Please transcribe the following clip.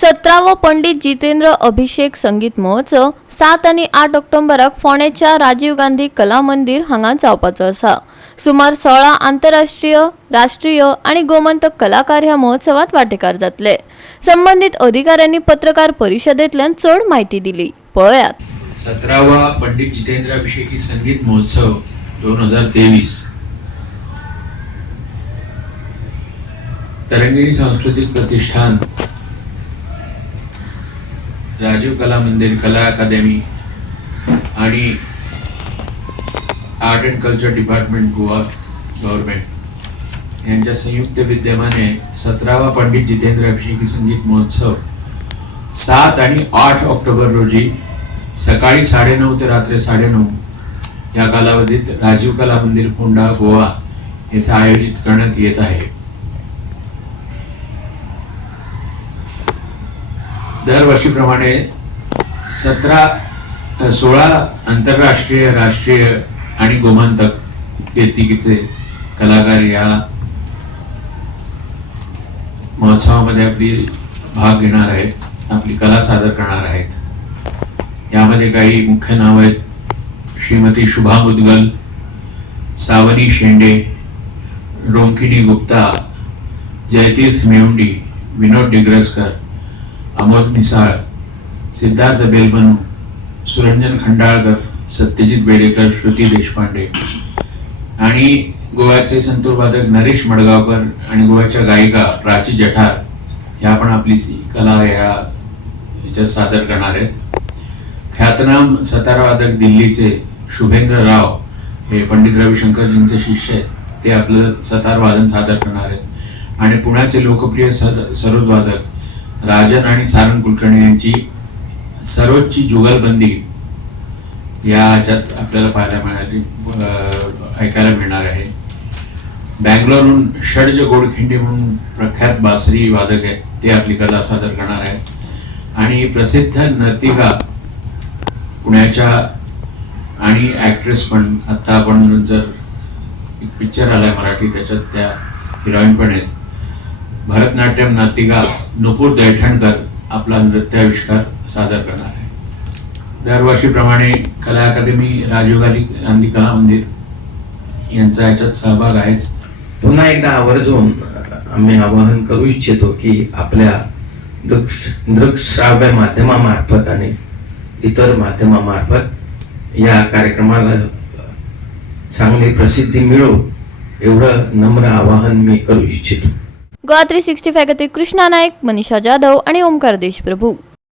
17वा पंडित जितेंद्र अभिषेक संगीत महोत्सव 7 आणि 8 ऑक्टोबराक फोंडेच्या राजीव गांधी कला मंदिर हांगा जावपाचो आसा। सुमार 16 आंतरराष्ट्रीय, राष्ट्रीय आणि गोमंतक कलाकार ह्या महोत्सवात वांटेकार जातले। संबंधित अधिकाऱ्यांनी पत्रकार परिषदेंतल्यान चड माहिती दिली। पळयात। 17वा पंडित जितेंद्र अभिषेकी संगीत महोत्सव 2023 तरंगिणी सांस्कृतिक प्रतिष्ठान, राजीव कला मंदिर, कला अकादमी आणि art and culture department Goa government यांच्या संयुक्त विद्यमाने 17वा पंडित जितेंद्र अभिषेकी संगीत महोत्सव 7 आणि 8 ऑक्टोबर रोजी सकाळी 9:30 ते रात्री 9:30 या कालावधीत राजीव कला मंदिर फोंडा गोवा येथे आयोजित करण्यात येत आहे। दरवर्षीप्रमाणे 16 आंतरराष्ट्रीय, राष्ट्रीय आणि गोमंतक कीर्तिकीचे कलाकार या महोत्सवामध्ये आपली भाग घेणार आहेत, आपली कला सादर करणार आहेत। यामध्ये काही मुख्य नाव आहेत: श्रीमती शुभा मुदगल, सावनी शेंडे, रोंकिनी गुप्ता, जयतीर्थ मेवंडी, विनोद डिग्रसकर, अमोल निसाळ, सिद्धार्थ बेलबनू, सुरंजन खंडाळकर, सत्यजित बेडेकर, श्रुती देशपांडे आणि गोव्याचे संतूर वादक नरेश मडगावकर आणि गोव्याच्या गायिका प्राची जठार ह्या पण आपली कला याच्यात सादर करणार आहेत। ख्यातनाम सतार वादक दिल्लीचे शुभेंद्र राव हे पंडित रविशंकरजींचे शिष्य आहेत, ते आपलं सतार वादन सादर करणार आहेत। आणि पुण्याचे लोकप्रिय सरोद वादक राजन आणि सारंग कुलकर्णी यांची सरोदची जुगलबंदी याच्यात आपल्याला ऐकायला मिळणार आहे। बँगलोरहून षडज गोडखिंडी म्हणून प्रख्यात बासरी वादक आहेत, ते आपली कला सादर करणार आहेत। आणि प्रसिद्ध नर्तिका पुण्याच्या आणि ऍक्ट्रेस पण, आता आपण जर एक पिक्चर आलाय मराठी त्याच्यात त्या हिरोईन पण आहेत, भरतनाट्यम नर्तिका नुपूर दैठणकर आपला नृत्याविष्कार सादर करणार आहे। दरवर्षीप्रमाणे कला अकादमी, राजीव गांधी कला मंदिर यांचा याच्यात सहभाग आहेच। पुन्हा एकदा आवर्जून आम्ही आवाहन करू इच्छितो की आपल्या दृकश्राव्य माध्यमामार्फत आणि इतर माध्यमामार्फत या कार्यक्रमाला चांगली प्रसिद्धी मिळो एवढं नम्र आवाहन मी करू इच्छितो। गोवा 365 खातीर कृष्णा नायक, मनीषा जाधव आणि ओमकार देशप्रभू।